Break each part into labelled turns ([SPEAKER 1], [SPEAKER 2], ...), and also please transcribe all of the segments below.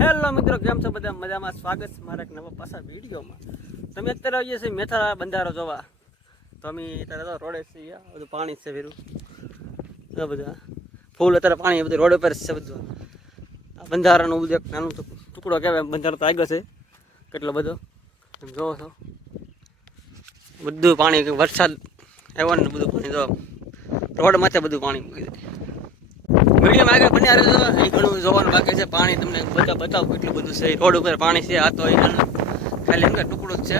[SPEAKER 1] Hello મિત્રો, કેમ છો બધા? મજામાં? સ્વાગત છે મારા એક નવા પાછા વિડીયોમાં. તમે અત્યારે આવીએ છીએ મેથા બંધારો જોવા. તો અમે અત્યારે તો રોડે છીએ બધું પાણી છે ફેરું આ બધા ફૂલ અત્યારે પાણી બધું રોડ ઉપર છે બધું. બંધારાનું બધું એક નાનું ટુકડો કહેવાય બંધારો તો આગળ છે. કેટલો બધો? તમે જોવો છો. બધું પાણી, વરસાદ આવ્યો ને બધું પાણી, જો. રોડ માથે બધું પાણી મૂકી દે. મીડિયમ આગળ બન્યા રહેજો. ઘણું બાકી છે, પાણી તમને બધા બતાવું કેટલું બધું છે. રોડ ઉપર પાણી છે, આ તો અહીં ખાલી એમ કે ટુકડું જ છે.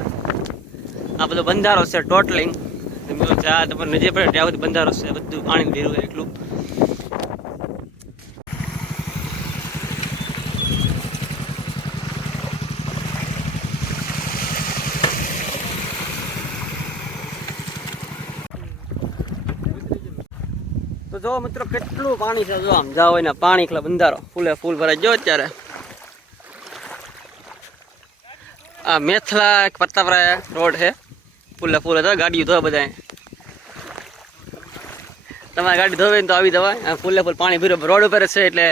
[SPEAKER 1] આ બધો બંધારો છે, ટોટલિંગ. આ તમારે નજીક પડે ત્યાં બધું બંધારો છે, બધું પાણી ભેરું એટલું. જો મિત્રો કેટલું પાણી છે, જો આમ જાઓ ને પાણી એટલે બંધારો. ફૂલે ફૂલ ભરાઈ જો અત્યારે. આ મેથલા પ્રતાપરાય રોડ છે. ફૂલે ફૂલ હતા ગાડીઓ ધોવા બધા તમારે ગાડી ધોવે ને તો આવી જવાય. ફૂલે ફૂલ પાણી ભીરો રોડ ઉપર છે એટલે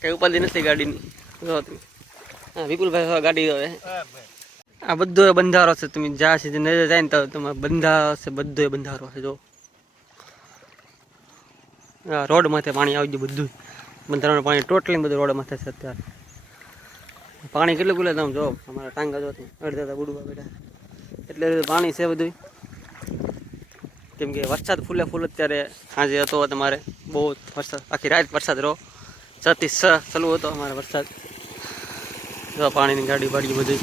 [SPEAKER 1] કઈ ઉપાધિ નથી ગાડીની. જો તમે. હા, વિપુલભાઈ ગાડી ધોવે. આ બધો બંધારો છે. તમે જ્યાં સુધી નજર જાય ને તો તમારે બંધારો છે, બધો બંધારો છે, જો. રોડ માથે પાણી આવી ગયું બધું બંધારણનું પાણી ટોટલી બધું રોડ માથે છે અત્યારે. પાણી કેટલું ખુલે તમે જો, અમારા ટાંગા જોતી અડધા બુડવા બેઠા. એટલે પાણી છે બધું કેમ કે વરસાદ ફૂલે ફૂલ અત્યારે. સાંજે હતો તમારે બહુ વરસાદ. આખી રાત વરસાદ રહો છથી છ ચાલુ હતો અમારે વરસાદ. જો પાણીની ગાડી બાડી બધી.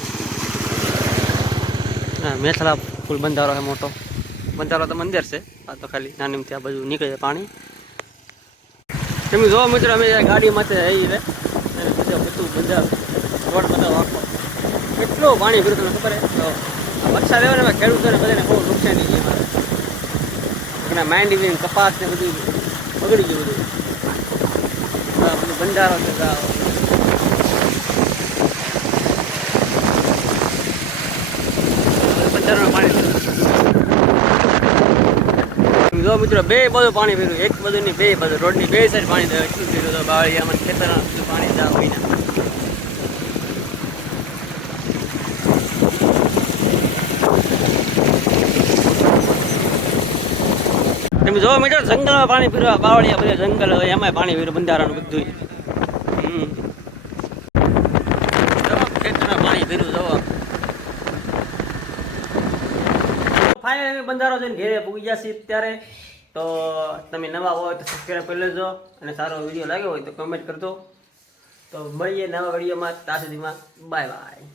[SPEAKER 1] મેથલા ફૂલ બંધારો છે મોટો. બંધારો તો મંદિર છે. આ તો ખાલી નાનીમથી આ બધું નીકળે પાણી. તમે જો મિત્રો, અમે ગાડી ગાડીમાંથી આવી રે અને બધું બધું બધા રોડ બધા વાંકો. કેટલું પાણી ભર્યું તમને ખબર છે? વરસાદ આવ્યો ને ખેડૂતોને બધાને બહુ નુકસાની છે મારે અને માઇન્ડ ને કપાસ ને બધું બગડી ગયું બધું. બધું બંધારો છે તો આ બંધારાનું પાણી જો મિત્રો બે બધું પાણી ભર્યું. એક બધું ની બે બધું રોડની બે સાઈડ પાણી દેવાય એટલું ભર્યું તો બાવળિયામાં ખેતરમાં બધું પાણી દા હોય તમે જો મિત્રો જંગલમાં પાણી પીરવા બાવળિયા બધા જંગલ હોય એમાં પાણી પીરું બંધારાનું બધું પાણી પીરું જોવો ફાઇનલ બંધારો છે ઘેરે પૂગી જશે ત્યારે તો તમે નવા હોય તો સબસ્ક્રાઈબ કરી લેજો અને સારો વીડિયો લાગ્યો હોય તો કમેન્ટ કરજો. તો મળીએ નવા વિડીયોમાં. ત્યાં બાય બાય